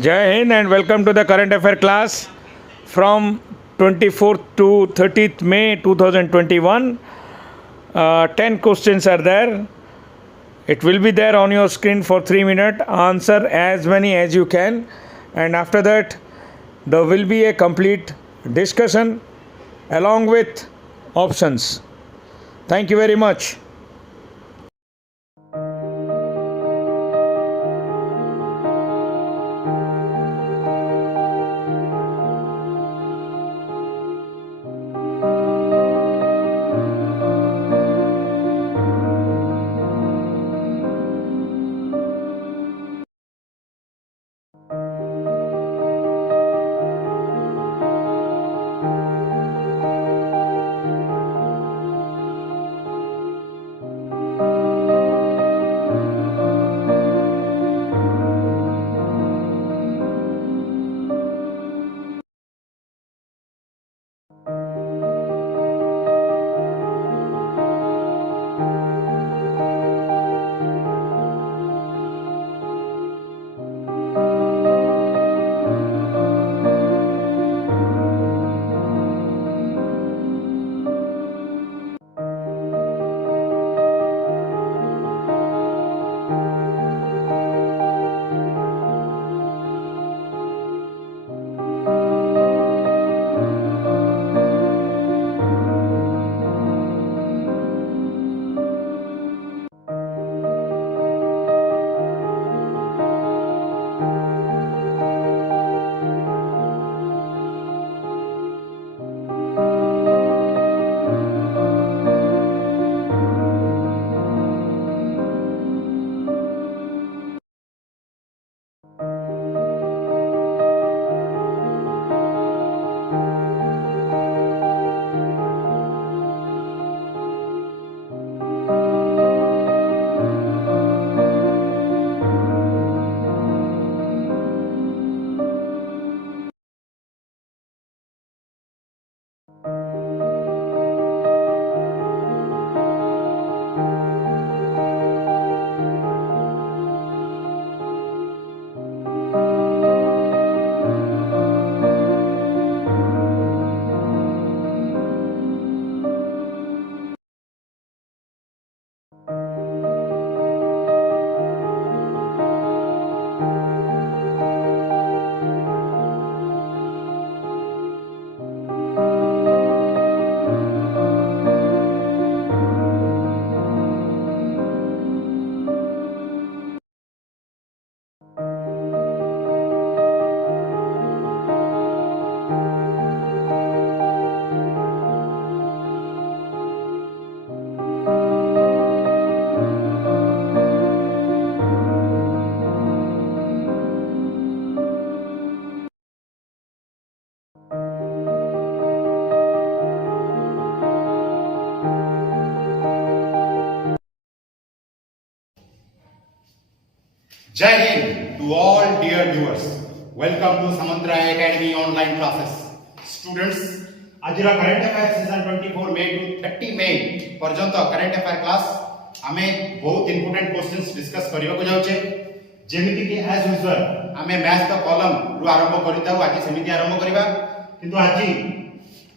Jai Hind and welcome to the current affair class from 24th to 30th May 2021. 10 questions are there. It will be there on your screen for 3 minutes. Answer as many as you can, and after that there will be a complete discussion along with options. Thank you very much. Jai Hind to all dear viewers. Welcome to Samantraya Academy online classes. Students, आजिरा current affair season 24 May to 30 May पर्यंत current affair class आमे बहुत important questions discuss करबा को जाउछे जेमिति कि as usual आमे math the column रु आरंभ करिताउ आज सेमिति आरंभ करबा किंतु आज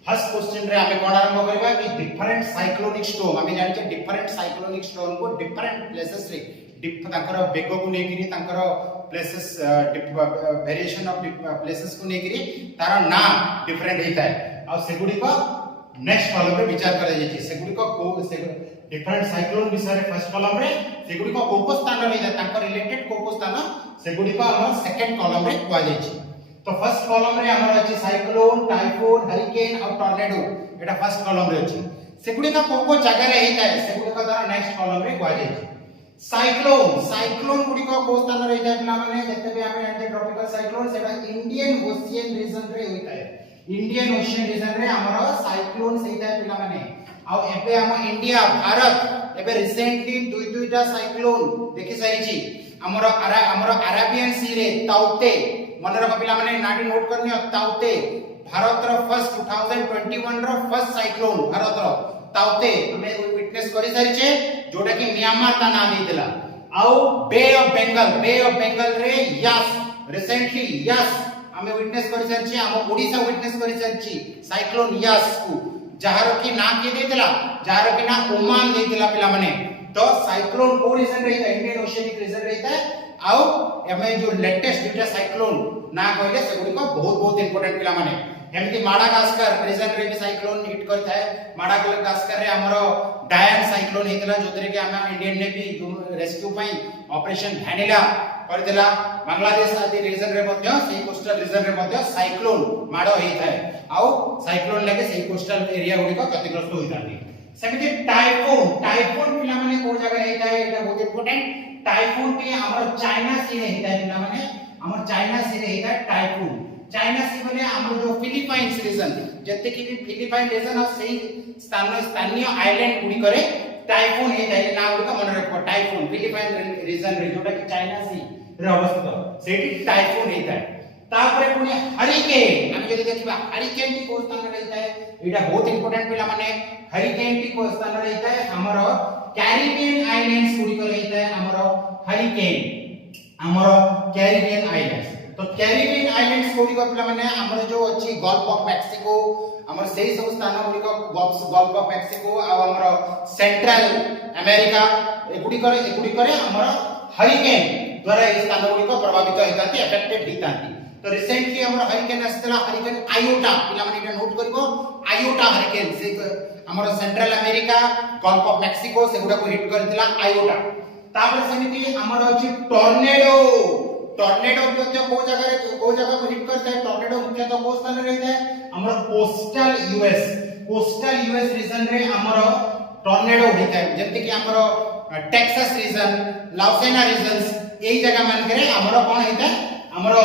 फर्स्ट क्वेश्चन रे आमे कोन आरंभ करबा कि डिफरेंट साइक्लोनिक स्टॉर्म आमे जानि छे डिफरेंट साइक्लोनिक स्टॉर्म को डिफरेंट प्लेसेस रे तांकर बेग को नेकिरी तांकर प्लेसेस वेरिएशन ऑफ प्लेसेस को नेकिरी तार ना डिफरेंट हेता है आ सेगुडी को नेक्स्ट कॉलम रे विचार करा जाय छै सेगुडी को डिफरेंट साइक्लोन विषय रे फर्स्ट कॉलम रे सेगुडी को कोको स्थान रे तांकर रिलेटेड कोको स्थान सेगुडी को हमर सेकंड कॉलम रे कुआ जाय छै तो फर्स्ट कॉलम रे हमर अछि साइक्लोन टाइफून हरिकेन और टॉर्नेडो एटा फर्स्ट कॉलम रे अछि सेगुडी का कोको जगह रे हेता है सेगुडी का तार नेक्स्ट कॉलम रे कुआ जाय छै साइक्लोन गुडी को को स्थान रे जाय पिला माने जते भी हमें एंटी ट्रॉपिकल साइक्लोन सेटा इंडियन ओशियन रीजन रे होता है इंडियन ओशियन रीजन रे हमर साइक्लोन सेटा पिला माने आ एबे हम इंडिया भारत एबे रिसेंटली दुईटा साइक्लोन देखि सारी छी हमर अरेबियन सी रे ताउते मन रख पिला माने नाडी नोट करनी ताउते Bharat row first 2021 row first cyclone Bharat रो ताउते हमें विटनेस करि सारी छे जोटा कि म्यांमार ता नाम देला आउ बे ऑफ बेंगल रे यस रिसेंटली यस हमें विटनेस कर सरछि हम ओडिसा विटनेस कर सरछि साइक्लोन यस को जहार की नाम के देला जहार की नाम ओमान देला पिला माने तो साइक्लोन को रीजन रहता है इंडियन ओशियनिक रीजन रहता है आउ एमे जो लेटेस्ट दुटा साइक्लोन ना कहले से गुडी को बहुत इंपोर्टेंट पिला माने एमती माडागास्कर रीजन रे भी साइक्लोन हिट करता है माडागास्कर रे हमरो डायन साइक्लोन हेतला जोतरे के हम इंडियन नेवी रेस्क्यू पई ऑपरेशन भैनिला कर देला बांग्लादेश आदि रीजन रे मध्य सेही कोस्टल रीजन रे मध्य साइक्लोन माडो हेइथाय आउ साइक्लोन लगे सेही कोस्टल एरिया गुडी को क्षतिग्रस्त होइतांती सेमिति टाइफून पिला माने को जगह हेइथाय एटा बहुत इंपोर्टेंट टाइफून टी हमर चाइना सी रे हेइथाय पिला माने हमर चाइना सी रे हेइथाय टाइफून चाइना सी माने हमर जो फिलिपाइंस रीजन जते कि भी फिलिपाइन रीजन और सेही स्थानीय आइलैंड गुडी करे टाइफून हेइथाय ना गुडी को मन रखो टाइफून फिलिपाइन रीजन रे जोटा कि चाइना सी रे अवस्थित सेठी टाइफून हेइथाय तापरे पुनी हरिकेन हम जदि देखिबा हरिकेन टी को स्थान रहता है एटा बहुत इंपोर्टेंट पिला माने हरिकेन टी को स्थान रहता है हमरो कैरिबियन आइलैंड्स गुडी को रहता है हमरो हरिकेन हमरो कैरिबियन आइलैंड्स तो कैरिबियन आइलैंड्स गुडी को पिला माने हमरो जो अछि गल्फ ऑफ मैक्सिको हमर सेही सब स्थान गुडी को गल्फ ऑफ मैक्सिको आ हमरो सेंट्रल अमेरिका एगुडी करे हमरो हरिकेन द्वारा इस स्थान गुडी को प्रभावित होइतांती अफेक्टेड हितांती तो रिसेंटली हमर हरिकेन असतला हरिकेन आयोटा पिला माने एटा नोट करबो आयोटा हरिकेन से हमर central America gulf of Mexico से गुडा को हिट करथिला आयोटा तापर समिति हमर अछि टॉर्नेडो जो को जगह को हिट करता है टॉर्नेडो मुख्य तो को स्थान रहता है हमर कोस्टल यूएस रीजन रे हमर टॉर्नेडो होता है जते कि हमर टेक्सास रीजन लाउसेना रीजन्स एई जगह मान करे हमर कोन हेता हमर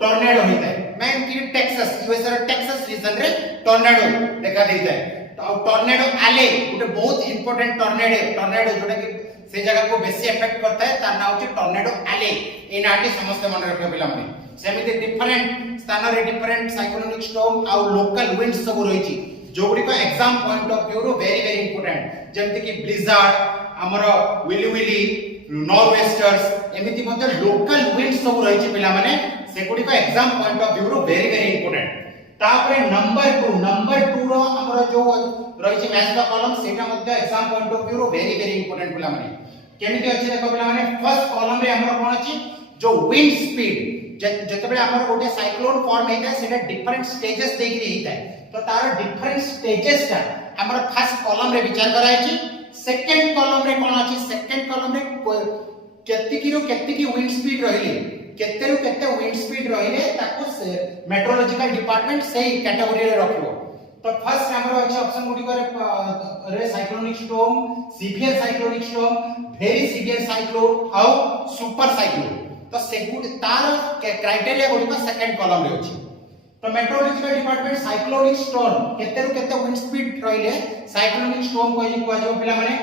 टॉर्नेडो होता है मैन की टेक्सास यूएस रे टेक्सास रीजन रे टॉर्नेडो देखा देता है तो टॉर्नेडो आले गुटे बहुत इंपोर्टेंट टॉर्नेडो जोटा कि से जगह को बेसी इफेक्ट करता है तार नाम होची टॉर्नेडो आले ए नाटी समस्त मन रखियो पिला माने सेमिति डिफरेंट स्थान रे डिफरेंट साइक्लोनिक स्टॉर्म आ लोकल विंड्स सब रहिची जो गुडी को एग्जाम पॉइंट ऑफ व्यू रो वेरी इंपोर्टेंट जेमति कि ब्लिजार्ड हमरो विली नॉर्वेस्टर्स एमिति मते लोकल विंड्स सब रहिची पिला माने से गुडी को एग्जाम पॉइंट ऑफ व्यू रो वेरी इंपोर्टेंट तापरे नंबर 2 रो हमरो जो रहिची मैच का कॉलम सेटा मध्ये एग्जाम पॉइंट ऑफ व्यू रो वेरी इंपोर्टेंट पिला माने केमिति अछि देखो पिला माने फर्स्ट कॉलम रे हमरो कोन अछि जो विंड स्पीड जते बेले हमरो गोटे साइक्लोन फॉर्म हेता सेटा डिफरेंट स्टेजेस देकि हेता तो तार डिफरेंट स्टेजेस का हमरो फर्स्ट कॉलम रे विचार कराय अछि सेकंड कॉलम रे कोन अछि सेकंड कॉलम रे केतिकी विंड स्पीड रहिले केतेरु केते विंड स्पीड रहिले ताको मेट्रोलॉजिकल डिपार्टमेंट सही कैटेगरी रे रखिबो तो फर्स्ट हमरो अछि ऑप्शन गुडी रे cyclonic storm severe cyclonic storm very severe cyclone how super cyclone तो सेगुड तार क्राइटेरिया गुडी को सेकंड कॉलम रे अछि तो मेट्रोलॉजिकल डिपार्टमेंट साइक्लोनिक स्टॉर्म केतेरु केते विंड स्पीड रहिले साइक्लोनिक स्टॉर्म को जो पिला माने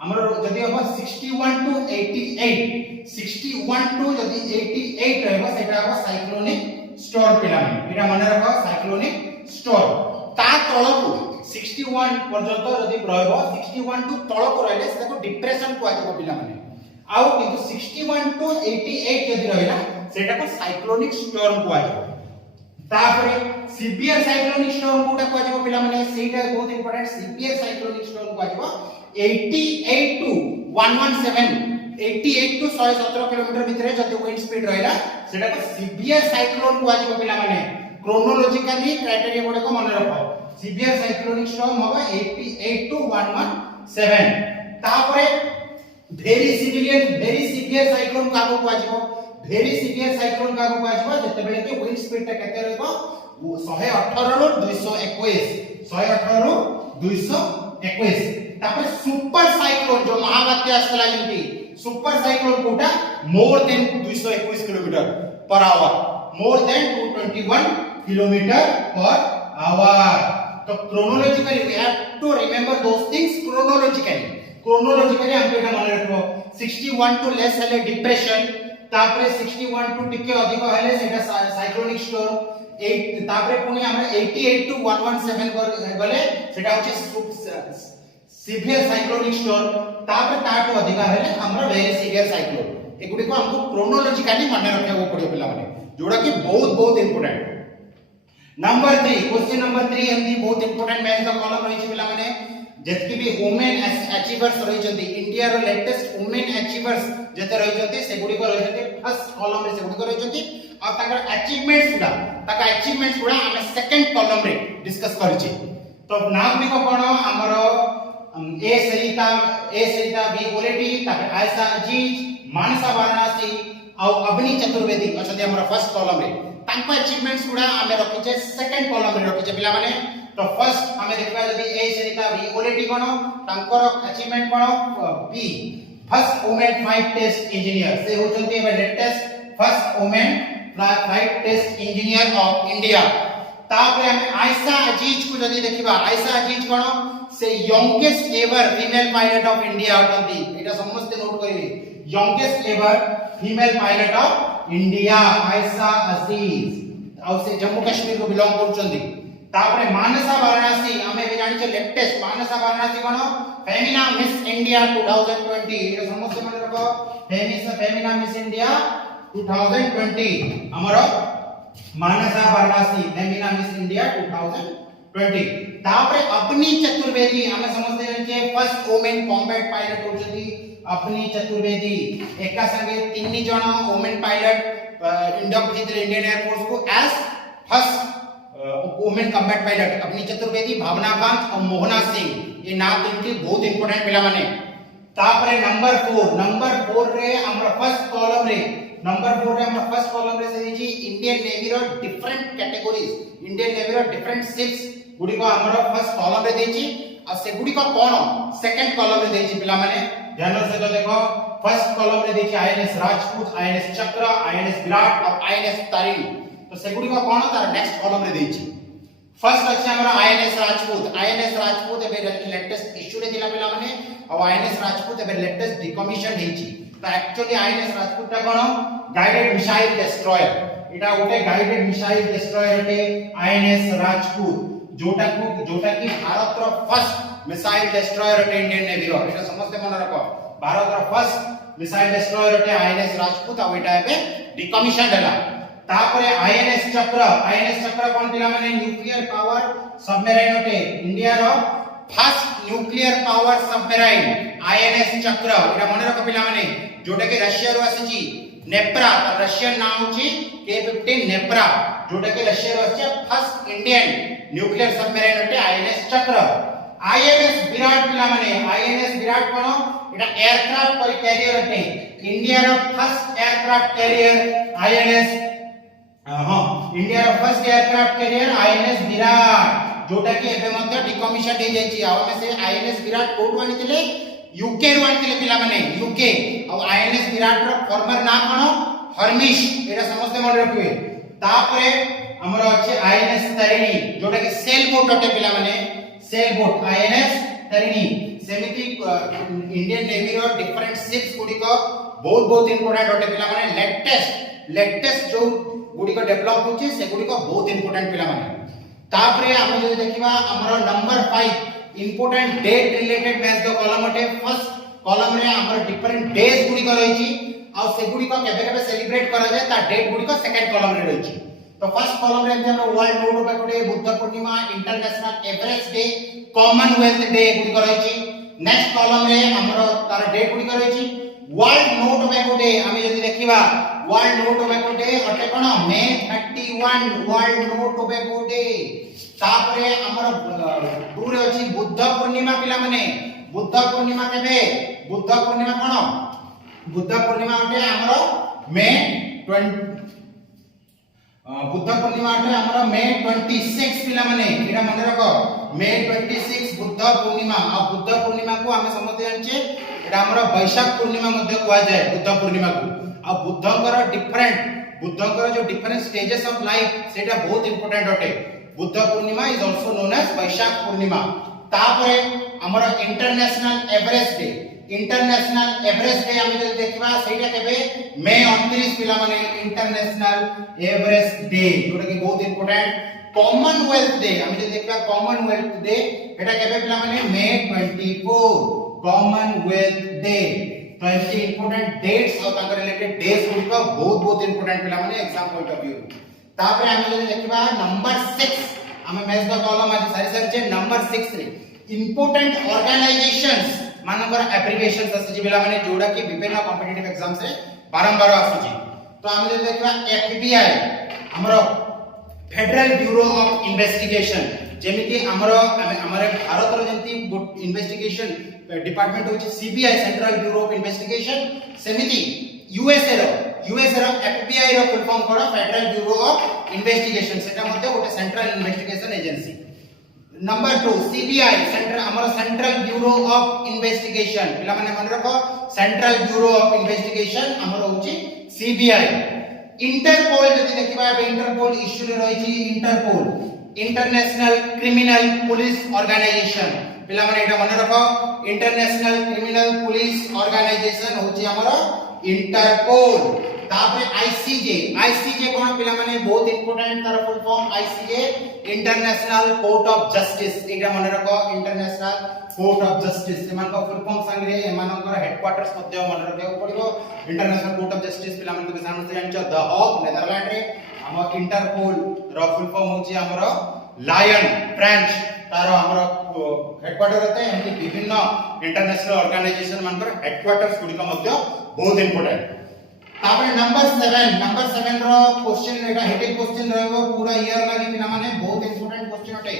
हमरो जदी अब 61 टू 61 टू जदी 88 रहबो सेटा अब साइक्लोनिक स्टॉर्म पिला माने एटा मन रखो साइक्लोनिक स्टॉर्म ता तळको 61 पर्यंत जदी रहबो 61 टू तळको रहले सेटा डिप्रेशन को आजो पिला माने आउ किंतु 61 टू 88 जदी रहला सेटा को साइक्लोनिक स्टॉर्म को आजो तापरे सीवियर साइक्लोनिक स्टॉर्म कोटा को आजो पिला माने सेटा बहुत इंपोर्टेंट सीवियर साइक्लोनिक स्टॉर्म को आजो 88 टू 117 88 टू 117 किलोमीटर भितरे जते विंड स्पीड रहला सेटा को सीवियर साइक्लोन को आजो पिला माने क्रोनोलॉजिकली क्राइटेरिया कोड को मन रखो सीवियर साइक्लोनिक स्टॉर्म होबा 88 टू 117 तापरे वेरी सीवियर साइक्लोन कागो को आजो वेरी सीवियर साइक्लोन कागो को आजो जते बेले के विंड स्पीड ता केते रहबो 118 ରୁ 221 118 ରୁ 221 तापर सुपर साइक्लोन जो महाबात्या असला जेंती सुपर साइक्लोन कोटा more than 221 kilometre per hour more than 221 kilometre per hour तो chronologically we have to remember those things chronologically हम एटा मन रखबो 61 टू लेस हले डिप्रेशन तापर 61 टू टिके अधिक हले सेटा साइक्लोनिक स्टॉर्म 8 तापर पुनी हम 88 टू 117 पर गले सेटा होची सिवियर साइक्लोनिक स्टोर्म तापर ताटो अधिका हेले हमर वेरी सिवियर साइक्लोन एगुडी को हमको क्रोनोलॉजिकली माने रखिया को पड़ियो पिला माने जोड़ा कि बहुत बहुत इंपोर्टेंट। नंबर 3 क्वेश्चन नंबर 3 हमदी बहुत इंपोर्टेंट मैच द कॉलम रही छी पिला माने जतकी भी वुमेन अचीवर्स रही जंती इंडिया रो लेटेस्ट वुमेन अचीवर्स जते रही जंती सेगुडी को रही जंती फर्स्ट कॉलम रे सेगुडी को रही जंती और ताकर अचीवमेंट्स गुडा ताका अचीवमेंट्स गुडा हम सेकंड कॉलम रे डिस्कस करछि। तो नाम भी को कोन हमरो ए सरिता बी ओलेटी तापर आयशा अजीज मानसा वाराणसी और अवनी चतुर्वेदी अच्छा हमर फर्स्ट कॉलम रे तांको अचीवमेंट्स गुडा हमें रखिचे सेकंड कॉलम रे रखिचे पिला माने। तो फर्स्ट हमें देखबा जदी ए सरिता बी ओलेटी कोन तांकर अचीवमेंट कोन बी first women flight test engineer से होचंती latest first women flight test engineer of India. तापर हमें आयशा अजीज को जदी देखिबा आयशा अजीज कोन से youngest ever female pilot of India होतंती एटा समस्त नोट करिवे youngest ever female pilot of India Ayesha Aziz और से जम्मू कश्मीर को बिलोंग करचंती। तापरे मानसा वाराणसी हमें भी जानि छे लेटेस्ट मानसा वाराणसी कोन फेमिना मिस इंडिया 2020 एटा समस्त मन रखो फेमिना मिस इंडिया 2020 हमरो मानसा वाराणसी फेमिना मिस इंडिया 2020। तापरे अपनी चतुर्वेदी हमें समझते हैं कि फर्स्ट वुमेन कॉम्बैट पायलट होचदी अपनी चतुर्वेदी एका संगे तीन जण वुमेन पायलट इंडोक भीतर इंडियन एयर फोर्स को as first women combat pilot अपनी चतुर्वेदी भावना कांत और मोहना सिंह ये नाम इनके बहुत इंपोर्टेंट पिला माने। तापरे नंबर 4 रे हमर फर्स्ट कॉलम रे नंबर 4 रे हमर फर्स्ट कॉलम रे से जी इंडियन नेवी रो डिफरेंट कैटेगरीज इंडियन नेवी रो डिफरेंट शिप्स गुडी को हमर फर्स्ट कॉलम रे देची और से गुडी को कोन सेकंड कॉलम रे देची पिला माने ध्यान से तो देखो फर्स्ट कॉलम रे देची आईएनएस राजपूत आईएनएस चक्र आईएनएस विराट और आईएनएस तारिणी। तो से गुडी को कोन तार नेक्स्ट कॉलम रे देची फर्स्ट अछि हमर आईएनएस राजपूत एबे लेटेस्ट इश्यू रे दिला पिला माने और आईएनएस राजपूत एबे लेटेस्ट डिकमीशन हेची। तो एक्चुअली आईएनएस राजपूत ता कोन गाइडेड मिसाइल डिस्ट्रॉयर एटा ओटे गाइडेड मिसाइल डिस्ट्रॉयर रे आईएनएस राजपूत जोटा की Bharat row first missile destroyer रे इंडियन नेवी रो एटा समझते मन रखो Bharat row first missile destroyer रे आईएनएस राजपूत आ एटा एबे डिकमीशन देला। तापरे आईएनएस चक्र कोन दिला माने न्यूक्लियर पावर सबमरीन ओटे इंडिया रो first nuclear power submarine INS Chakra एटा मन रखो पिला माने जोटा की रशिया रो आसी नेप्रा रशियन नाम होची K-15 नेप्रा जोटा की रशिया रो आसी फर्स्ट इंडियन न्यूक्लियर सबमरीन ओटे आईएनएस चक्र। आईएनएस विराट पिला माने आईएनएस विराट कोन एटा एयरक्राफ्ट पर कैरियर ओटे इंडिया रो first aircraft carrier INS India रो first aircraft carrier INS Viraat जोटा की एबे मध्ये डिकमीशन दे जायछि आ में से आईएनएस विराट कोड वानी थिले यूके रो वानी थिले पिला माने यूके और आईएनएस विराट रो फॉर्मर नाम कोन हरमिश एटा समस्त मन रखिवे। तापरे हमर अछि आईएनएस तारिणी जोटा की सेल बोट ओटे पिला माने सेल बोट आईएनएस तारिणी सेमिति इंडियन नेवी रो डिफरेंट शिप्स गुडी को बहुत इंपोर्टेंट ओटे पिला माने लेटेस्ट जो गुडी को डेवलप होची से गुडी को बहुत इंपोर्टेंट पिला माने। तापरे हम जो देखिबा हमर number 5 important date related match the column ओटे फर्स्ट कॉलम रे हमर डिफरेंट डेज गुडी को रहिची और से गुडी को केबे केबे सेलिब्रेट करा जाय ता डेट गुडी को सेकंड कॉलम रे रहिची। तो फर्स्ट कॉलम रे हम वर्ल्ड नोट पे कोटे Buddha Purnima International Everest Day Commonwealth Day गुडी को रहिची। नेक्स्ट कॉलम रे हमर तार डेट गुडी को रहिची वर्ल्ड नोट पे कोटे हम जदी देखिबा वर्ल्ड नोट पे कोटे ओटे कोन मे 31 वर्ल्ड नोट पे कोटे। तापरे हमर दूर अछि बुद्ध पूर्णिमा पिला माने बुद्ध पूर्णिमा केबे बुद्ध पूर्णिमा कोन बुद्ध पूर्णिमा ओटे हमर मे 20 बुद्ध पूर्णिमा ओटे हमर मे 26 पिला माने एटा मन रखो मे 26 बुद्ध पूर्णिमा आ बुद्ध पूर्णिमा को हम समझते जानचे एटा हमर वैशाख पूर्णिमा मध्ये कुआ जाय बुद्ध पूर्णिमा को आ बुद्धकर जो डिफरेंट स्टेजेस ऑफ लाइफ सेटा बहुत इंपोर्टेंट होटे। Buddha Purnima is also known as Vaishakh Purnima. तापरे हमर इंटरनेशनल एवरेस्ट डे हम जे देखबा सेटा केबे मे 29 पिला माने इंटरनेशनल एवरेस्ट डे जोटा कि बहुत इंपोर्टेंट। कॉमनवेल्थ डे हम जे देखबा कॉमनवेल्थ डे एटा केबे पिला माने मे 24 कॉमनवेल्थ डे तो एमती इंपोर्टेंट डेट्स और ताकर रिलेटेड डेज गुडी का बहुत इंपोर्टेंट पिला माने एग्जाम पॉइंट ऑफ व्यू तापर हम जे देखबा नंबर 6 हम मैच द कॉलम आज सारी सारी जे नंबर 6 रे इंपोर्टेंट ऑर्गेनाइजेशंस मानकर एप्लीकेशंस असि पिला माने जोडा कि विभिन्न कॉम्पिटिटिव एग्जाम से बारंबार आसुची तो हम जे देखबा एफबीआई हमरो फेडरल ब्यूरो ऑफ इन्वेस्टिगेशन जेमिति हमरो हमरे भारत रो जंती इन्वेस्टिगेशन डिपार्टमेंट होची CBI Central Bureau of Investigation सेमिति यूएसए रो एफबीआई रो फुल फॉर्म कोड फेडरल ब्यूरो ऑफ इन्वेस्टिगेशन सेटा मध्ये गोटे central investigation agency number 2 CBI central हमरो सेंट्रल ब्यूरो ऑफ इन्वेस्टिगेशन पिला माने मन रखो सेंट्रल ब्यूरो ऑफ इन्वेस्टिगेशन हमरो होची सीबीआई इंटरपोल जदि देखिबा इंटरपोल इश्यू रे रही Interpol International Criminal Police Organization पिला माने एटा मन रखो इंटरनेशनल क्रिमिनल पुलिस ऑर्गेनाइजेशन होची हमरो इंटरपोल तापरे आईसीजे कोन पिला माने बहुत इंपोर्टेंट तार full form ICJ international court of justice एटा मन रखो इंटरनेशनल कोर्ट ऑफ जस्टिस एमान को फुल फॉर्म संगे एमानकर हेडक्वार्टर्स मध्ये मन रखियो पड़िबो इंटरनेशनल कोर्ट ऑफ जस्टिस पिला माने सामने से जानचो द हॉग नेदरलैंड रे हम इंटरपोल रो फुल फॉर्म होची हमरो लायन फ्रेंच तारो हमरो हेडक्वार्टर रहते एमती विभिन्न इंटरनेशनल ऑर्गेनाइजेशन मानकर हेडक्वार्टर्स गुडी का मध्ये बहुत इंपोर्टेंट तापर नंबर 7 रो क्वेश्चन एटा हेडिंग क्वेश्चन रहबो पूरा ईयर लागि पिना माने बहुत इंपोर्टेंट क्वेश्चन होते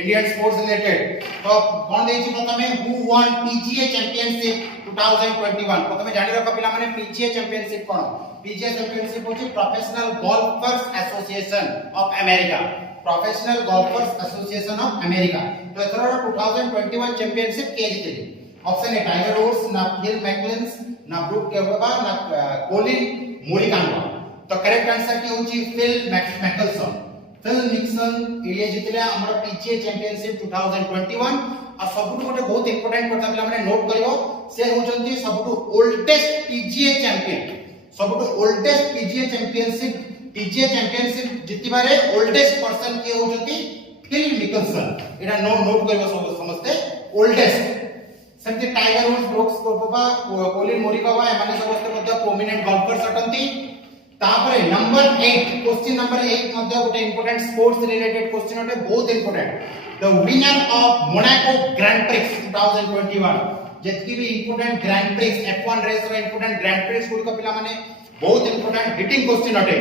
इंडियन स्पोर्ट्स रिलेटेड तो कोन देछि प्रथमे हु वन पीजीए चैंपियनशिप 2021 प्रथमे जानि रखो पिला माने पीजीए चैंपियनशिप कोन पीजीए चैंपियनशिप होछि Professional Golfers Association of America Professional Golfers Association of America तो एथरो 2021 चैंपियनशिप के जिते ऑप्शन ए टाइगर वुड्स ना फिल मैकलिन्स ना ब्रूक केवबा ना कोलिन मोरिकानो तो करेक्ट आंसर की होची फिल मैकल्सन फिल निक्सन एलिया जितले हमर पीजीए चैंपियनशिप 2021 आ सबटु गोटे बहुत इंपोर्टेंट কথা पिला माने नोट करियो से होचंती सबटु ओल्डेस्ट पीजीए चैंपियनशिप जितिबारे ओल्डेस्ट पर्सन के होचंती फिल निकलसन एटा नोट करियो समझते ओल्डेस्ट सेमति Tiger Woods Brooks Koepka Collin Morikawa एमाने समस्त मध्ये प्रोमिनेंट गोल्फर्स अटंती तापरे नंबर 8 क्वेश्चन नंबर 8 मध्ये गोटे इंपोर्टेंट स्पोर्ट्स रिलेटेड क्वेश्चन होते बहुत important the winner of Monaco Grand Prix 2021 जेतकी भी important Grand Prix F1 race रो इंपोर्टेंट ग्रैंड प्रिक्स गुड को पिला माने बहुत इंपोर्टेंट हिटिंग क्वेश्चन होते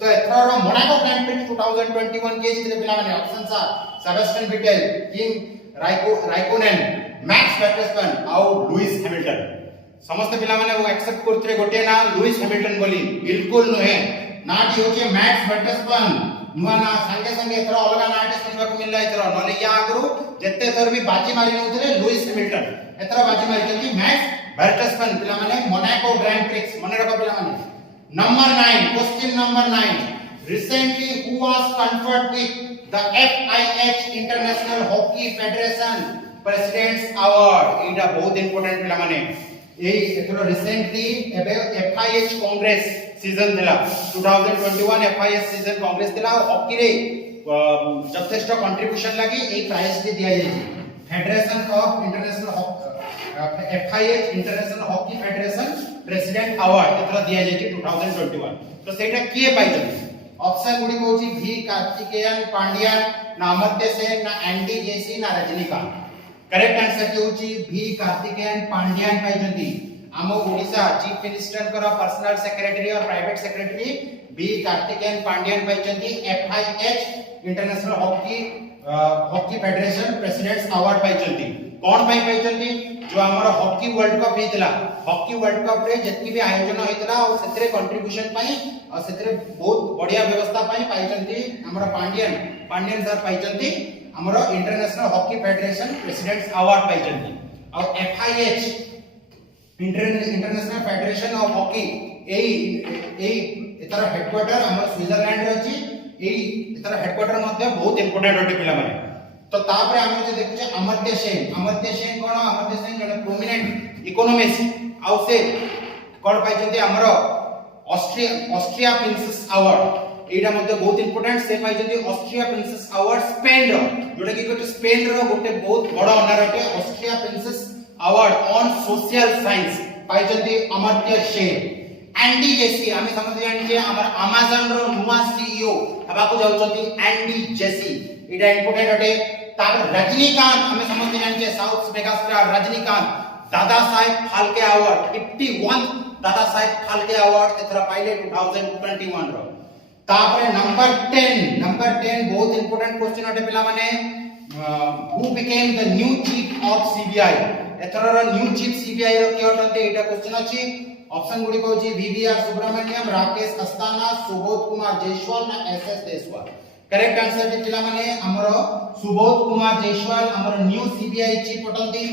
तो एथरो मोनाको ग्रैंड प्रिक्स 2021 के जितले पिला माने options are Sebastian Vettel Kim Raikkonen Max Verstappen आउ लुइस हैमिल्टन समस्त पिला माने वो एक्सेप्ट करथरे गोटे ना लुइस हैमिल्टन बोली बिल्कुल नहे नाटी होचे मैक्स वर्स्टेपन नुआ ना संगे संगे एथरो अलगा नाटे सुनबा को मिलला एथरो नले या आगरु जत्ते थर भी बाजी मारि नउतले लुइस हैमिल्टन एथरो बाजी मारि जति मैक्स वर्स्टेपन पिला माने मोनाको ग्रैंड प्रिक्स मने रखो पिला माने number 9 question number 9 recently who was conferred with the FIH International Hockey Federation President's Award एटा बहुत इंपोर्टेंट पिला माने एई एथरो रिसेंटली एबे FIH कांग्रेस सीजन दिला 2021 FIH सीजन कांग्रेस दिला हॉकी रे जथेष्ट कंट्रीब्यूशन लागि एई प्राइज दे दिया जाय federation of international FIH international hockey federation president award एथरो दिया जाय 2021 तो सेटा किए पाइजन ऑप्शन गुडी कोची भी कार्तिकेयन पांड्यान ना अमर्त्य सेन ना एंडी जेसी ना रजनीकांत करेक्ट आंसर की होची भी कार्तिकेयन पांड्यान पाइजंती आम ओडिसा चीफ मिनिस्टर कर पर्सनल सेक्रेटरी और प्राइवेट सेक्रेटरी बी कार्तिकेयन पांड्यान पाइजंती FIH international hockey federation president's award पाइजंती कोन पाइजंती जो हमर हॉकी वर्ल्ड कप हेतला हॉकी वर्ल्ड कप रे जति भी आयोजन हेतला और सेतरे कंट्रीब्यूशन पई और सेतरे बहुत बढ़िया व्यवस्था पई पाइजंती हमर पांड्यान सर पाइजंती हमर international hockey federation president's award पाइजंती और FIH international federation of hockey एई एतर हेडक्वार्टर हमर स्विट्जरलैंड रे अछि एई एतर हेडक्वार्टर मध्ये बहुत इंपोर्टेंट होते पिला माने तो तापरे हम जे देखु छे अमर्त्य सेन कोन अमर्त्य सेन जने प्रोमिनेंट इकोनॉमिस्ट आउ से कोन पाइजंती हमर ऑस्ट्रिया प्रिंसेस अवार्ड एटा मध्ये बहुत इंपोर्टेंट से पाइजंती ऑस्ट्रिया प्रिंसेस अवार्ड स्पेन रो जोटा कि गोटे स्पेन रो गोटे बहुत बड़ ऑनर अटे Austria princess award on social science पाइजंती अमर्त्य सेन एंडी जेसी आमे समझ जानि जे हमर अमेज़न रो नुवा सीईओ हबा को जाउछंती एंडी जेसी एटा इंपोर्टेंट अटे तापर रजनीकांत आमे समझ जानि जे south megastar Rajinikanth Dada Saheb Phalke award 51 Dada Saheb Phalke award एथरा पाइले 2021 रो तापर नंबर 10 बहुत इंपोर्टेंट क्वेश्चन अटे पिला माने who became the new chief of CBI एथरा रो न्यू चीफ सीबीआई रो के अटंते एटा क्वेश्चन अछि ऑप्शन गुडी को जी वीवीआर सुब्रमण्यम राकेश अस्थाना सुबोध कुमार जयसवाल ना एसएस देशवाल करेक्ट आंसर जे पिला माने हमरो सुबोध कुमार जयसवाल हमरो न्यू सीबीआई चीफ अटंती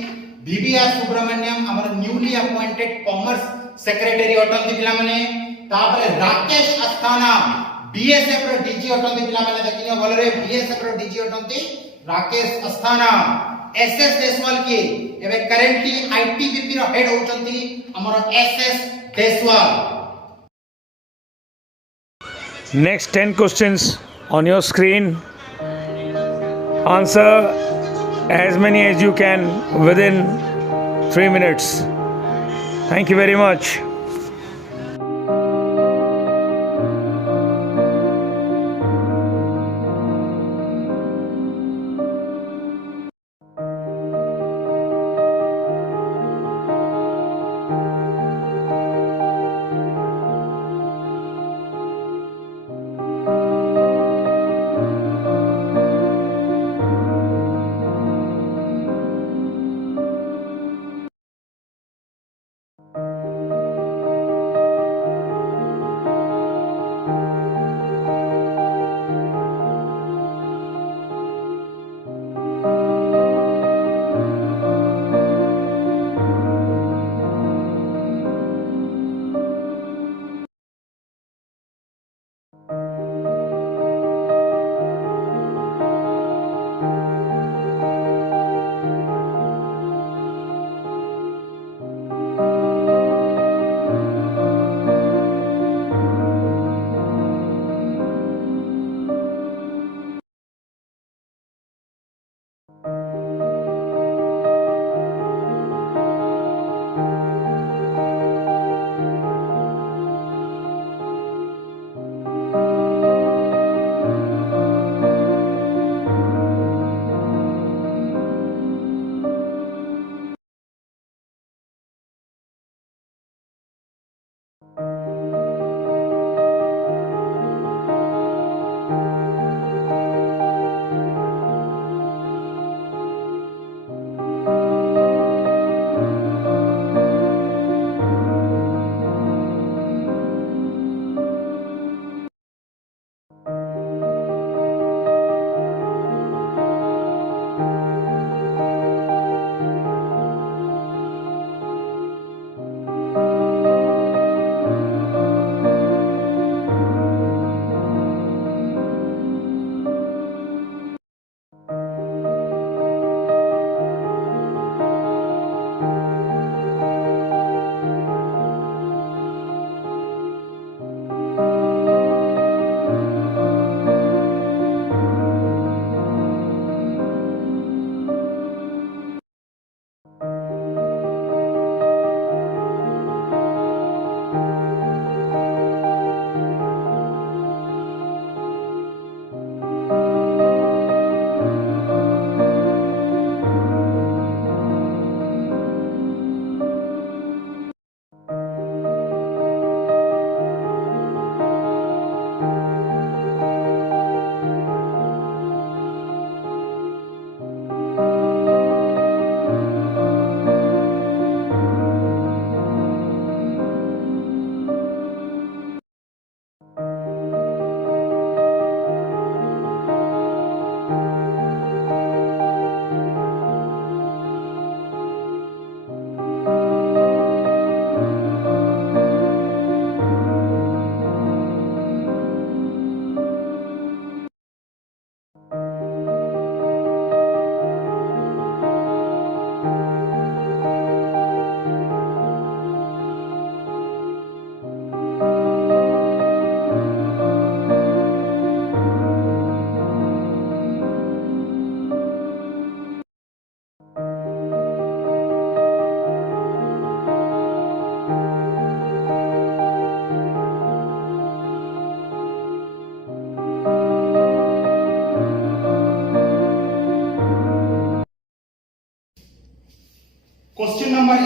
वीवीआर सुब्रमण्यम हमरो न्यूली अपॉइंटेड कॉमर्स सेक्रेटरी अटंती पिला माने तापरे राकेश अस्थाना बीएसएफ रो डीजी अटंती पिला माने देखिनो भलरे बीएसएफ रो डीजी अटंती राकेश अस्थाना एसएस देशवाल के एबे करेंटली आईटीबीपी रो हेड होचंती हमरो SS Deshwal Next 10 questions on your screen. Answer as many as you can within 3 minutes. Thank you very much.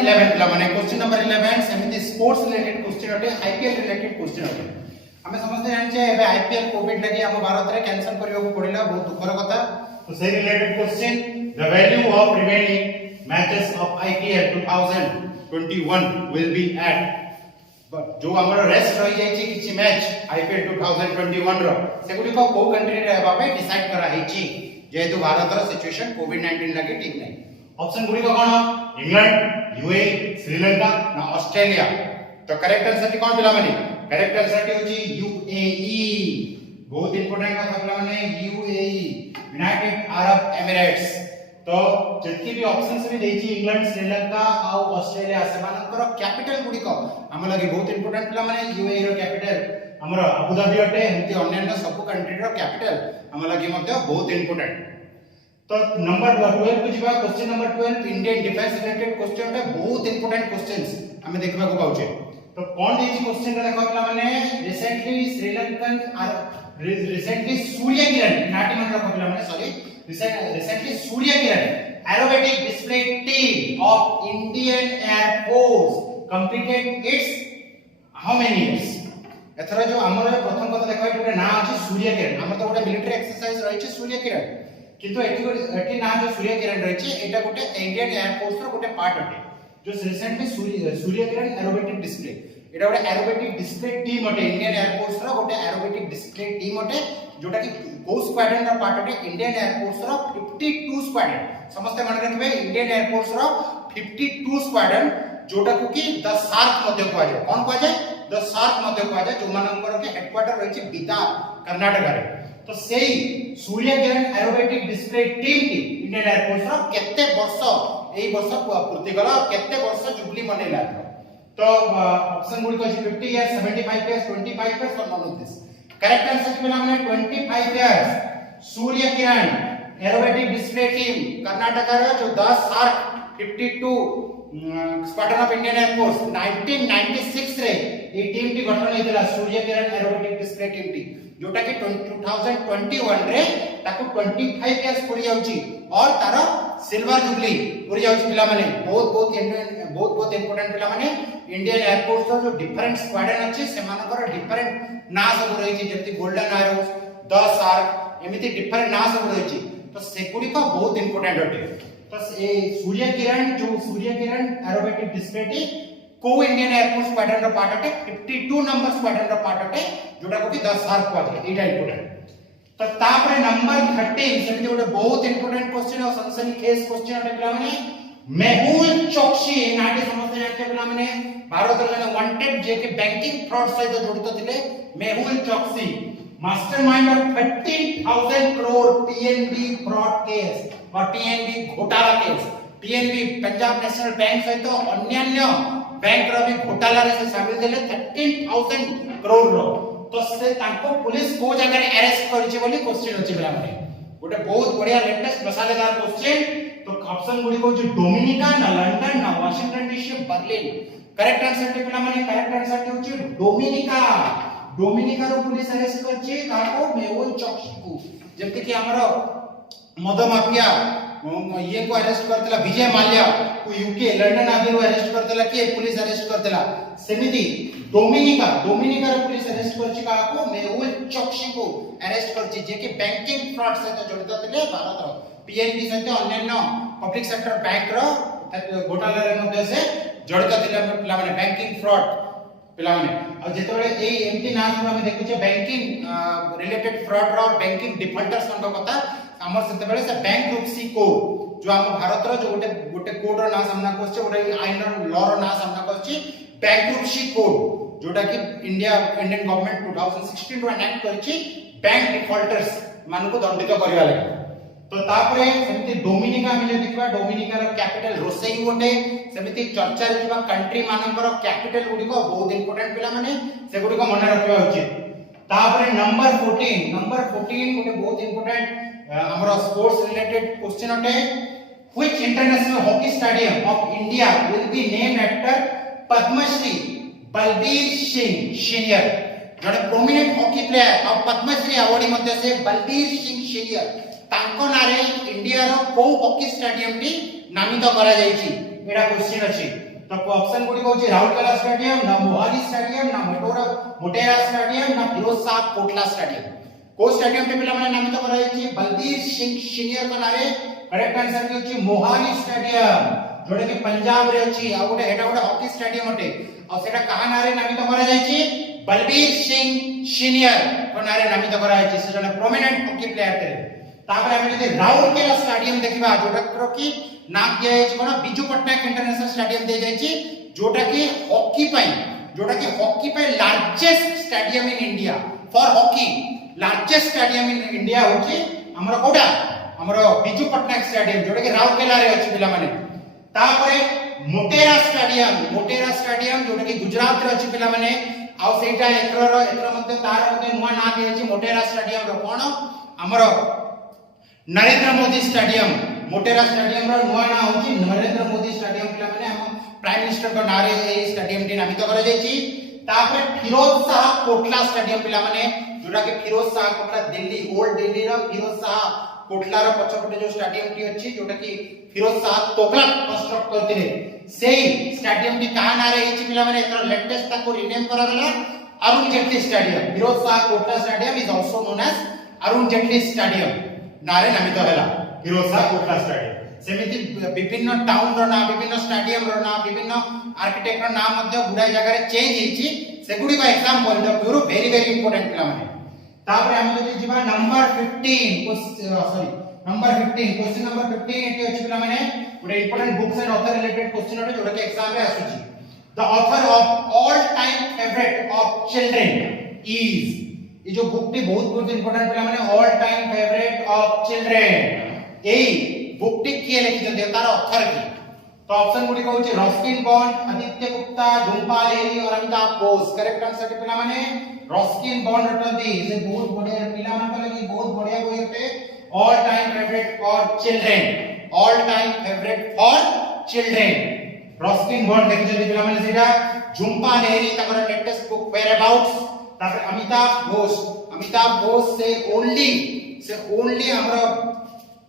11 पिला माने क्वेश्चन नंबर 11 सेमिति स्पोर्ट्स रिलेटेड क्वेश्चन अटे आईपीएल रिलेटेड क्वेश्चन अटे हमें समझते हैं जे एबे आईपीएल कोविड लगी हम भारत रे कैंसिल करियो को पड़िला बहुत दुखर कथा तो से related question the value of remaining matches of IPL 2021 will be at जो हमर रेस्ट रही जाई छी किछि मैच आईपीएल 2021 रो से गुडी को कंट्री रे हेबा पे डिसाइड करा हे छी जेहेतु भारत रो सिचुएशन कोविड 19 लगी ठीक नै ऑप्शन गुडी को कोन इंग्लैंड यूएई श्रीलंका ना ऑस्ट्रेलिया तो करेक्ट आंसर कोन पिला माने करेक्ट आंसर होची यूएई बहुत इंपोर्टेंट कथा पिला माने यूएई यूनाइटेड अरब एमिरेट्स तो जति भी ऑप्शंस भी देछि इंग्लैंड श्रीलंका आ ऑस्ट्रेलिया से मानकर कैपिटल गुडी को हम लगी बहुत इंपोर्टेंट पिला माने यूएई रो कैपिटल हमर अबू धाबी अटे हेति अन्य सब कंट्री रो कैपिटल हम लगी मध्ये बहुत इंपोर्टेंट तो नंबर 12 को जिबा question number 12 Indian defence related question है बहुत इंपोर्टेंट क्वेश्चंस हमें देखबा को पाउचे तो कौन देछि क्वेश्चन रे देखा पिला माने रिसेंटली श्रीलंकन रिसेंटली सूर्य किरण नाटी मन रखा पिला माने sorry recently Surya Kiran aerobatic display team of Indian air force completed its how many years एथरा जो हमर प्रथम कथा देखा एटा ना अछि सूर्य किरण हमर तो गोटे मिलिटरी एक्सरसाइज रहै छै सूर्य किरण किंतु एटी ना जो सूर्य किरण रहै छै एटा गोटे इंडियन एयर फोर्स रो गोटे पार्ट अटे जो recently Surya Kiran aerobatic display एटा गोटे एरोबेटिक डिस्प्ले टीम अटे इंडियन एयर फोर्स रो गोटे एरोबेटिक डिस्प्ले टीम अटे जोटा कि को स्क्वाड्रन रो पार्ट अटे इंडियन एयर फोर्स रो 52 स्क्वाड्रन समस्त मन रखबे इंडियन एयर फोर्स रो 52 स्क्वाड्रन जोटा को कि द शार्क मध्ये कहै छै कोन कहै छै द शार्क मध्ये कहै छै जो मानकर के हेडक्वार्टर रहै छै बिदार कर्नाटक रे तो सेही सूर्य किरण एरोबेटिक डिस्प्ले टीम की इंडियन एयर फोर्स रो केते वर्ष एई वर्ष पूर्ति गला केते वर्ष जुबली मनेला तो ऑप्शन गुडी को 50 इयर्स 75 इयर्स 25 इयर्स और none of this correct answer पिला माने 25 इयर्स सूर्य Kiran aerobatic display team Karnataka रो जो 10 shark 52 squadron of Indian air force 1996 रे ए टीम टी गठन हेतिला सूर्य Kiran aerobatic display team T जोटा कि 2021 रे ताको 25 इयर्स पूरी जाउची और तारो सिल्वर जुबली पूरी जाउची पिला माने बहुत इंपोर्टेंट पिला माने इंडियन एयर फोर्स रो जो डिफरेंट स्क्वाड्रन अछि से मानकर डिफरेंट ना सब रही छी जेति गोल्डन एरोस 10 शार्क एमिति डिफरेंट ना सब रही छी तो सेकुडी का बहुत इंपोर्टेंट अटे तो ए सूर्य किरण एरोबेटिक डिस्प्ले टी को इंडियन एयर फोर्स स्क्वाड्रन रो पार्ट अटे 52 नंबर स्क्वाड्रन रो पार्ट अटे जोटा को कि 10 शार्क को अटे एटा इंपोर्टेंट तो तापरे नंबर 13 सेमिति गोटे बहुत इंपोर्टेंट क्वेश्चन और सनसनी केस क्वेश्चन अटे पिला माने मेहुल चोक्सी नाटी समस्या जानते पिला माने भारत रो जने वांटेड जे के बैंकिंग फ्रॉड सहित जड़ित थिले Mehul Choksi mastermind of 13000 crore PNB fraud case और पीएनबी घोटाला case PNB Punjab national bank सहित अन्य बैंक रो भी घोटाला रे से शामिल देले 13000 करोड़ रो तो से ताको पुलिस को जगह रे अरेस्ट करि छै बोली क्वेश्चन अछि बला माने गोटे बहुत बढ़िया लेटेस्ट मसालेदार क्वेश्चन तो ऑप्शन गुडी को जो डोमिनिका ना लंदन ना Washington DC Berlin correct answer टे पिला माने करेक्ट आंसर टे होची डोमिनिका रो पुलिस अरेस्ट करछि काको मेहुल चोक्सी को जेते कि हमरो मद माफिया ये को अरेस्ट करतला विजय माल्या को यूके लंदन आदि रो अरेस्ट करतला के पुलिस अरेस्ट करतला सेमिति डोमिनिका रो पुलिस अरेस्ट करछि काको मेहुल चोक्सी को अरेस्ट करछि जे कि बैंकिंग फ्रॉड से जड़ित थिले भारत रो पीएनबी सहित अन्य पब्लिक सेक्टर बैंक रो घोटाला रे मध्ये से जड़ित थिले पिला माने बैंकिंग फ्रॉड पिला माने और जेतोले ए एमटी नाम हम देखु छै बैंकिंग रिलेटेड फ्रॉड रो बैंकिंग डिफॉल्टर्स मन कथा हमर सेते बेले से बैंक्रप्सी कोड जो हम भारत रो जो गोटे कोड रो ना सामना करछ गोटे आइन लॉ रो ना सामना करछ बैंक्रप्सी कोड जोटा कि इंडियन गवर्नमेंट 2016 रो एनेक्ट करछि बैंक डिफॉल्टर्स मान को दंडित करबा लागि तो तापरे सेमिति डोमिनिका हम जे देखबा डोमिनिका रो कैपिटल रोसेई गोटे सेमिति चर्चा रे जेबा कंट्री मानकर कैपिटल गुडी को बहुत इंपोर्टेंट पिला माने से गुडी को मन रखबा उचित तापरे नंबर 14 गोटे बहुत इंपोर्टेंट हमरो स्पोर्ट्स रिलेटेड क्वेश्चन अटे which international hockey stadium of India will be named after Padmashri Balbir Singh senior जड़े प्रोमिनेंट हॉकी प्लेयर और पद्मश्री अवार्ड मध्ये से बलबीर सिंह सीनियर तांको नारे इंडिया रो को हॉकी स्टेडियम टी नामित करा जाईची एडा क्वेश्चन अछि तो ऑप्शन गुडी कहूची राउरकेला स्टेडियम ना मोहाली स्टेडियम ना मोटेरा स्टेडियम ना फिरोज शाह कोटला स्टेडियम को स्टेडियम पे पिला माने नामित कराइछि बलबीर सिंह सीनियर को नारे करेक्ट आंसर की होची मोहाली स्टेडियम जोडे कि पंजाब रे अछि आ गोटे एटा गोटे हॉकी स्टेडियम अटे आ सेटा कहा नारे नामित करा जायछि बलबीर सिंह सीनियर को नारे नामित करा जायछि से जने प्रोमिनेंट हॉकी प्लेयर थे तापर हम जदि राउरकेला स्टेडियम देखिबा जोटा कि नाम दिया जायछि कोन बिजू पट्टनायक इंटरनेशनल स्टेडियम दे जायछि जोटा कि हॉकी पे largest stadium in India for hockey largest stadium in India होछि हमर कोडा हमर बिजू पट्टनायक स्टेडियम जोटा कि राउरकेला रे अछि पिला माने तापरे मोटेरा स्टेडियम जोटा कि गुजरात रे अछि पिला माने आ सेटा एकर मध्ये तार मध्ये नुवा नाम दिया अछि मोटेरा स्टेडियम रो कोन हमर नरेंद्र मोदी स्टेडियम मोटेरा स्टेडियम रो नुवा नाम होछि नरेंद्र मोदी स्टेडियम पिला माने हम प्राइम मिनिस्टर को नारे ए स्टेडियम टी नामित करा जायछि तापरे फिरोज शाह कोटला स्टेडियम पिला माने जोटा कि फिरोज शाह कोटला दिल्ली ओल्ड दिल्ली रो फिरोज शाह कोटला रो पछपटे जो स्टेडियम टी अछि जोटा कि फिरोज शाह तोगलक कंस्ट्रक्ट करथिले सेही स्टेडियम टी का नारे हिच पिला माने एकर लेटेस्ट ताको रीनेम करा गला Arun Jaitley stadium Feroz Shah Kotla stadium is also known as Arun Jaitley stadium नारे नामित होला फिरोज शाह कोटला स्टेडियम सेमिति विभिन्न टाउन रो नाम विभिन्न स्टेडियम रो नाम विभिन्न आर्किटेक्ट रो नाम मध्ये गुडा जगह रे चेंज हिची सेगुडी का exam point of view very very important पिला माने तापर हम जदि जिबा नंबर 15 क्वेश्चन नंबर 15 एटी अछि पिला माने गुडा important books and author related question ओटे जोटा कि एग्जाम रे आसुची the author of all time favourite of children is ये जो बुक टी बहुत इंपोर्टेंट पिला माने all time favourite of children एई बुक टी किए लिखि दे तार ऑथर की तो ऑप्शन गुडी कहउची रस्किन बॉन्ड आदित्य गुप्ता झुंपा लेरी और अमिताभ घोष करेक्ट आंसर पिला माने रस्किन बॉन्ड रटदी से बहुत बढ़िया पिला मान लगी बहुत बढ़िया कोई होते all time favourite for children all time favourite for children Ruskin bond देखि जदि पिला माने सेटा झुंपा लेरी तकर लेटेस्ट बुक वेयर अबाउट्स तापर अमिताभ घोष से ओनली हमरो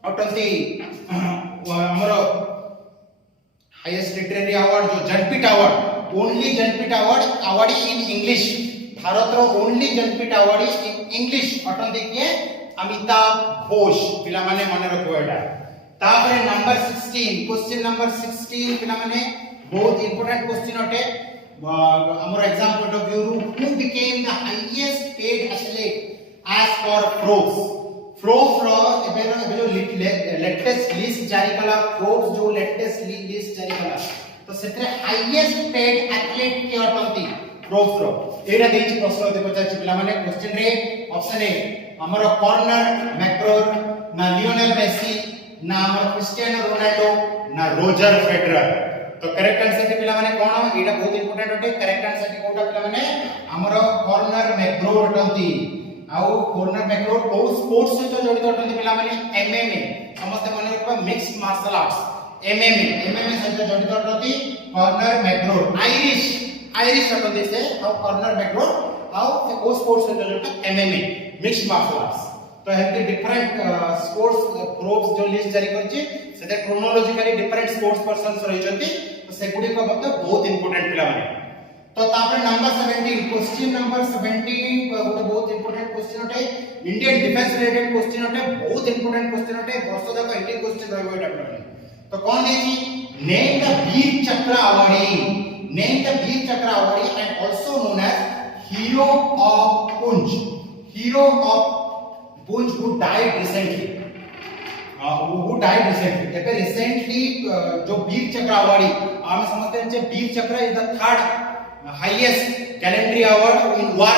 अटंती हमरो हाईएस्ट लिटरेरी अवार्ड जो Jnanpith award only Jnanpith award in English Bharat रो only Jnanpith award in English अटंती के अमिताभ घोष पिला माने मने रखो एटा तापरे नंबर 16 क्वेश्चन नंबर 16 पिला माने बहुत इंपोर्टेंट क्वेश्चन अटे हमर exam point of view who became the highest paid athlete as for Forbes रो एबे जो लेटेस्ट लिस्ट जारी कला फ्रोस जो लेटेस्ट लिस्ट जारी कला तो सेतरे हाईएस्ट पेड एथलीट के अटंती फ्रोस रो एरा देछि प्रश्न दे पचाछि पिला माने क्वेश्चन रे ऑप्शन ए हमर कॉर्नर मैक्रोर ना लियोनेल मेसी ना हमर क्रिस्टियानो रोनाल्डो ना रोजर फेडरर तो करेक्ट आंसर के पिला माने कोन एटा बहुत इंपोर्टेंट अटे करेक्ट आंसर के कोटा पिला माने हमर कॉर्नर मैक्रोर अटंती आउ कॉर्नर मैक्रोर को स्पोर्ट्स से जड़ित अटंती पिला माने एमएमए समस्त माने रखबा मिक्स्ड मार्शल आर्ट्स एमएमए से जड़ित अटंती कॉर्नर मैक्रोर आयरिश अटंती से आउ कॉर्नर मैक्रोर आउ को स्पोर्ट्स से जड़ित एमएमए मिक्स्ड मार्शल आर्ट्स तो हेल्थ डिफरेंट स्पोर्ट्स ग्रुप्स जो लिस्ट जारी करछि सेते क्रोनोलॉजिकली डिफरेंट स्पोर्ट्स पर्सन्स रहिजंती तो सेगुडी को मतलब बहुत इंपोर्टेंट पिला माने तो तापर नंबर 17 क्वेश्चन नंबर 17 गोटे बहुत इंपोर्टेंट क्वेश्चन अटे इंडियन डिफेंस रिलेटेड क्वेश्चन अटे बहुत इंपोर्टेंट क्वेश्चन अटे वर्ष जाक 18 क्वेश्चन रहबो एटा पिला तो कोन देछि name the Vir Chakra awardee and also known as hero of Poonch who died recently एपे रिसेंटली जो वीर चक्र अवॉर्डी हम समझते हैं Vir Chakra is the third highest gallantry award in war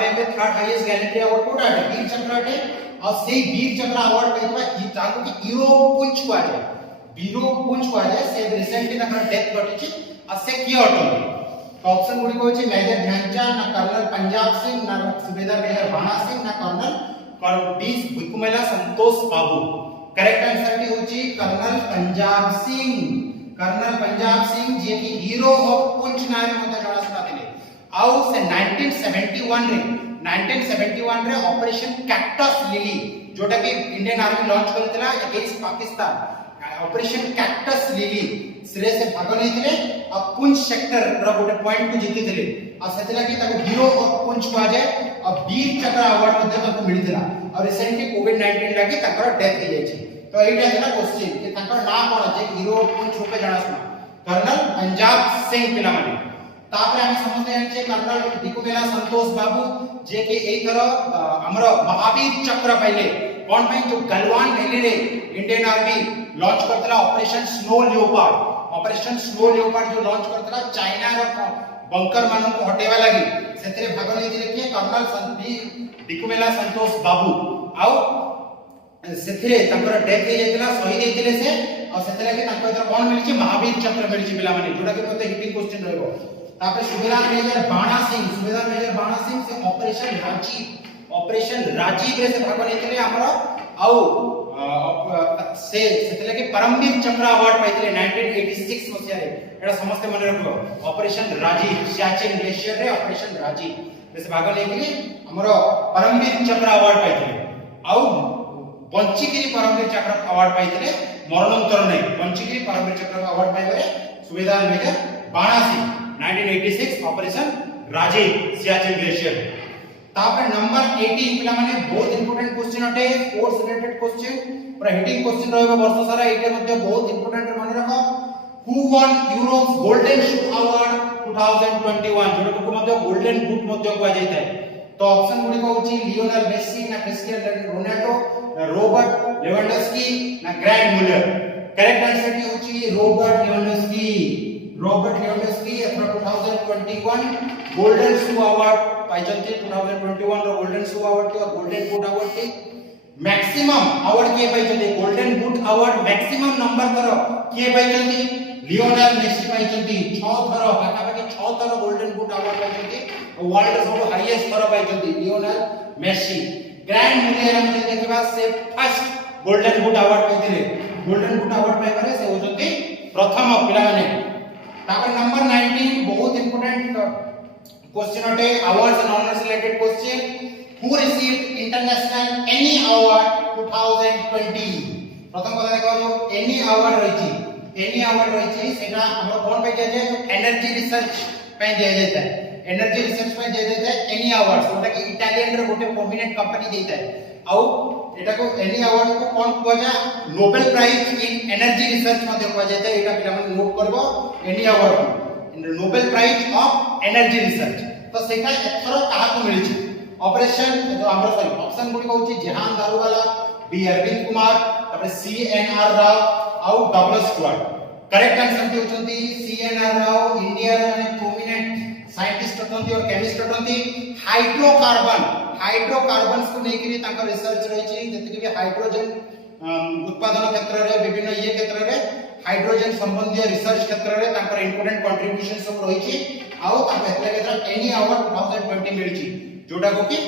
time पे थर्ड हाईएस्ट गैलेंट्री अवार्ड कोटा है वीर चक्र है और से वीर चक्र अवार्ड पे ई ताको कि हीरो पुंछ को आजे से रिसेंटली तकर डेथ घटिछि आ से किया अटल तो ऑप्शन गुडी को छै मेजर ध्यानचंद ना कर्नल पंजाब सिंह ना सुबेदार मेजर भाना सिंह ना कर्नल डी भुकुमेला संतोष बाबू करेक्ट आंसर की होची कर्नल पंजाब सिंह जे की हीरो ऑफ पुंछ नारे मते जणासुना दिले आउ से 1971 रे ऑपरेशन कैक्टस लिली जोटा कि इंडियन आर्मी लॉन्च करथिला against Pakistan operation Cactus Lily सिरे से भाग नहीं आ पुंछ सेक्टर रो गोटे पॉइंट को जीति थिले आ सेतला कि ताको हीरो ऑफ पुंछ को जाय आ वीर चक्र अवार्ड मध्ये ताको मिलितला और रिसेंटली कोविड 19 लागी ताकर डेथ हो जायछि तो एटा हला क्वेश्चन कि ताकर नाम कोन जे हीरो ऑफ पुंछ रूपे जणासना कर्नल पंजाब सिंह पिला माने तापर हम समझते हैं जे कर्नल दिकुमेला संतोष बाबू जे के एई तरह हमर महावीर चक्र पाइले कोन भाई जो गलवान वैली रे Indian Army launch Kartala operation snow leopard जो लॉन्च करतला चाइना रो बंकर मानन को हटेवा लागि सेतरे भाग नै दिले कि कर्नल दिकुमेला संतोष बाबू आउ सेतरे तंकर डेथ हे जेतला शहीद हेतिले से और सेतला कि तंकर तर कोन मिलछि महावीर चक्र मिलछि पिला माने जोटा कि मते हिटिंग क्वेश्चन रहबो तापर सुबेदार मेजर बाणा सिंह से ऑपरेशन राजीव रे से भाग नेतिले हमरो आउ से सेतले कि परमवीर चक्र अवार्ड पाइतिले 1986 मसिया रे एटा समस्त मन रखो ऑपरेशन राजीव सियाचिन ग्लेशियर रे ऑपरेशन राजीव रे से भाग नेतिले हमरो परमवीर चक्र अवार्ड पाइतिले आउ बंचिगिरी परमवीर चक्र अवार्ड पाइतिले मरणोत्तर नै बंचिगिरी परमवीर चक्र अवार्ड पाइबरे सुबेदार मेजर बाणा सिंह 1986 ऑपरेशन राजीव सियाचिन ग्लेशियर तापर नंबर 18 पिला माने बहुत इंपोर्टेंट क्वेश्चन अटे स्पोर्ट्स रिलेटेड क्वेश्चन पर हिटिंग क्वेश्चन रहबो वर्ष सारा एटे मध्ये बहुत इंपोर्टेंट माने रखो who one Europe golden shoe award 2021 जोटा को मध्ये गोल्डन बूट मध्ये को जाय थाए तो ऑप्शन गुडी को होची लियोनेल मेसी ना क्रिस्टियानो रोनाल्डो ना रॉबर्ट लेवेंडोस्की ना ग्रैंड मुलर करेक्ट आंसर की होची रॉबर्ट लेवेंडोस्की एथरा 2021 गोल्डन शू अवार्ड पाइचंती 2021 रो गोल्डन शू अवार्ड के गोल्डन बूट अवार्ड के मैक्सिमम अवार्ड के पाइचंती golden boot award maximum number करो के पाइचंती लियोनेल मेसी पाइचंती 6 थरो पाखापाखि 6 थरो गोल्डन बूट अवार्ड पाइचंती वर्ल्ड सब हाईएस्ट थरो पाइचंती लियोनेल मेसी ग्रैंड मुलियर हम देखिबा से फर्स्ट गोल्डन बूट अवार्ड पाइथिले गोल्डन बूट अवार्ड पाइबारे से होचंती प्रथम पिला माने तापर नंबर 19 बहुत इंपोर्टेंट क्वेश्चन अटे awards and honours related question who received international Emmy award 2020 प्रथम কথা देखो जो एनी अवार्ड रहिछि सेटा हमर कोन पे जे एनर्जी रिसर्च पे दिया जाता है एनर्जी रिसर्च पे दिया जाता है एनी अवार्ड्स जोटा कि इटालियन रे गोटे प्रोमिनेंट कंपनी देता है आउ एटा को एनी अवार्ड को कोन को जा Nobel prize in energy research मध्ये को जाता है एटा पिला मन नोट करबो एनी award Nobel prize of energy research तो सेटा एथरो काहा को मिलछि ऑपरेशन जो हमर सॉरी ऑप्शन गुडी को होछि जहान दारूवाला बी अरविंद कुमार तबे सी एन आर राव आउ डगलस स्टुअर्ट करेक्ट आंसर की होचंती C N R Rao India रे प्रोमिनेंट साइंटिस्ट होचंती और केमिस्ट होचंती हाइड्रोकार्बन्स को नेकरी तांका रिसर्च रहिछि जति कि हाइड्रोजन उत्पादन क्षेत्र रे विभिन्न ये क्षेत्र रे हाइड्रोजन संबंधी रिसर्च क्षेत्र रे तांकर इंपोर्टेंट कंट्रीब्यूशन सब रहिछि आउ तांका एतले एनी अवार्ड 2020 मिलछि जोटा को कि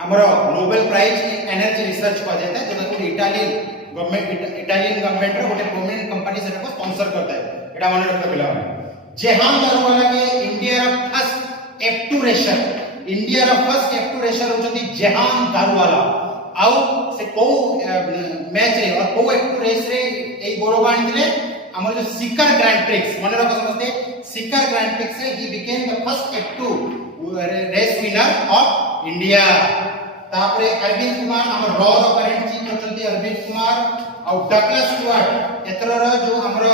हमर Nobel prize in energy research को जाता है जोटा को इटालियन गवर्नमेंट रे गोटे प्रोमिनेंट कंपनी सेटा को स्पॉन्सर करता है एटा मन रखले पिला जेहान दारूवाला के इंडिया रा फर्स्ट F2 रेसर होचंती जेहान दारूवाला आउ से को मैच रे और को F2 रेस रे ए गौरवान दिले हमर जो सिकर ग्रैंड प्रिक्स मन रख समझते सिकर ग्रैंड प्रिक्स रे he became the first F2 race winner of India तापरे अरविंद कुमार हमर रॉ रो करेंट चीफ होचंती अरविंद कुमार और डगलस स्टुअर्ट एतरर जो हमर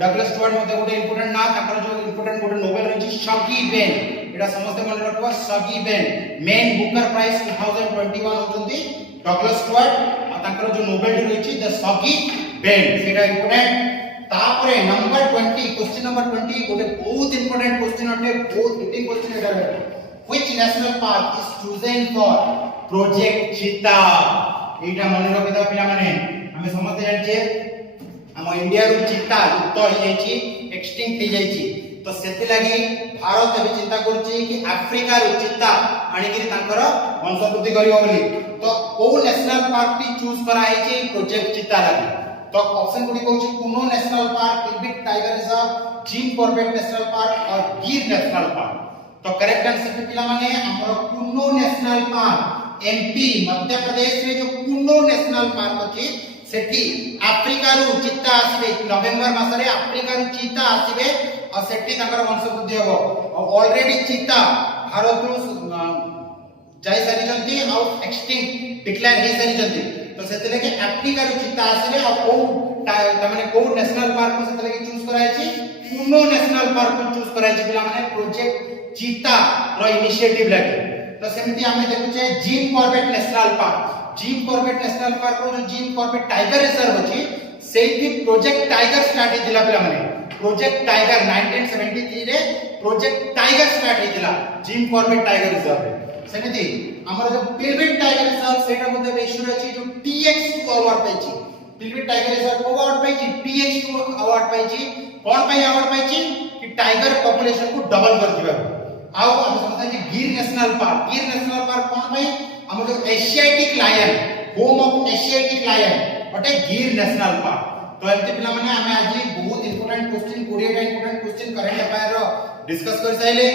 डगलस स्टुअर्ट मध्ये गोटे इंपोर्टेंट ना ताकर जो इंपोर्टेंट गोटे नोबेल रही शगी बेन एटा समस्त मन रखबा Shuggie Bain Man Booker prize 2021 होचंती डगलस स्टुअर्ट आ ताकर जो नोबेल रही द शगी बेन सेटा इंपोर्टेंट तापरे नंबर 20 क्वेश्चन नंबर 20 गोटे बहुत इंपोर्टेंट क्वेश्चन अटे बहुत हिटिंग क्वेश्चन एटा which national park is chosen for project cheetah एटा मन रखिदा पिला माने हम समस्त जानछे हम इंडिया रो चीता लुप्त हो जायछि एक्सटिंक्ट हो जायछि तो सेति लागि भारत भी चिंता करछि कि अफ्रीका रो चीता आनि कि तांकर वंशवृद्धि करियो बोली तो को नेशनल पार्क टी चूज करा है प्रोजेक्ट चीता लागि तो ऑप्शन गुडी कहछि Kuno national park Tibet tiger reserve Jim Corbett national park और गिर नेशनल पार्क तो करेक्ट आंसर पिला माने हमर Kuno national park MP Madhya Pradesh रे जो कुनो नेशनल पार्क अछि सेठी अफ्रिका रु चीता आसीबे नवेम्बर मास रे अफ्रिका रु चीता आसीबे और सेठी ताकर वंश वृद्धि हो ऑलरेडी चीता भारत रु जाई सारी जंती और एक्सटिंक्ट डिक्लेयर हे सारी जंती तो सेते लेके अफ्रिका रु चीता आसीबे और को माने को नेशनल पार्क को सेते लेके चूज कराय छी कुनो नेशनल पार्क को चूज कराय छी पिला माने प्रोजेक्ट चीता रो इनिशिएटिव लागे तो सेमती हमें देखु छे जिम कॉर्बेट नेशनल पार्क रो जो जिम कॉर्बेट टाइगर रिजर्व अछि सेठी प्रोजेक्ट टाइगर स्टार्ट हेतिला पिला माने प्रोजेक्ट टाइगर 1973 रे प्रोजेक्ट टाइगर स्टार्ट हेतिला जिम कॉर्बेट टाइगर रिजर्व सेमती हमर जो पिलबिट टाइगर रिजर्व सेटा मध्ये इश्यू अछि जो TX2 अवार्ड पाइछि पिलबिट टाइगर रिजर्व को अवार्ड पाइछि TX2 अवार्ड पाइछि कोन पई अवार्ड पाइछि कि टाइगर पॉपुलेशन को डबल कर दिबा आओ हम समझता कि गिर नेशनल पार्क कोन पई हमर जो Asiatic lion home of Asiatic lion ओटे गिर नेशनल पार्क तो एते पिला माने हमें आज बहुत इंपोर्टेंट क्वेश्चन 20 टा इंपोर्टेंट क्वेश्चन करंट अफेयर रो डिस्कस कर साइले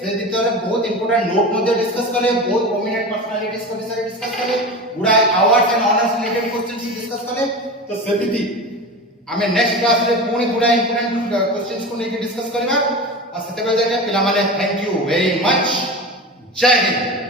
से भितर बहुत इंपोर्टेंट नोट मध्ये डिस्कस करले बहुत प्रोमिनेंट पर्सनालिटीज को विषय डिस्कस करले गुडा awards and honours related questions discuss करले तो सेबिति हमें नेक्स्ट क्लास रे पुणी गुडा इंपोर्टेंट क्वेश्चंस को लेके डिस्कस करबा आ सेते बेले पिला माने थैंक यू वेरी मच जय हिंद।